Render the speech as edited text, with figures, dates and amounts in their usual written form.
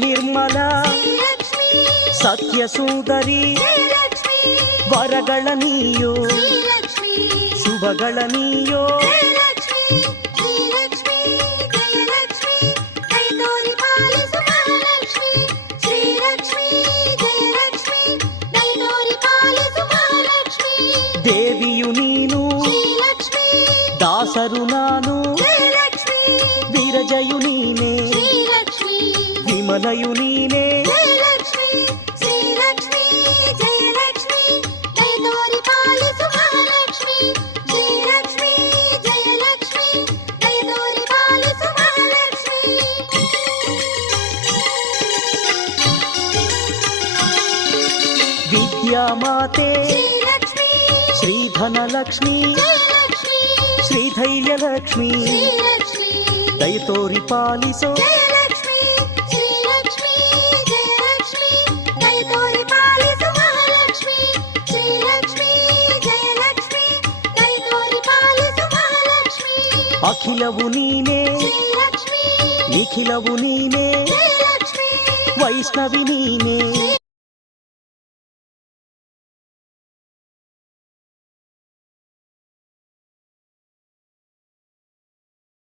ನಿರ್ಮಲ ಸತ್ಯ ಸುಂದರಿ ವರಗಳ ನೀಯೋ ಶುಭಗಳ ನೀಯೋ ದೇವಿಯು ನೀನು ದಾಸರು ನಾನು ವಿರಜಯು ನೀನೇ ವಿಮಲಯು ನೀನೇ ವಿದ್ಯಾಮಾತೆ ಶ್ರೀಧನಲಕ್ಷ್ಮೀ ಶ್ರೀಧೈರ್ಯಲಕ್ಷ್ಮೀ ದಯತೋರಿ ಪಾಲಿಸೋ ಅಖಿಲವು ನೀನೇ ನಿಖಿಲವು ನೀನೇ ವೈಷ್ಣವಿ ನೀನೇ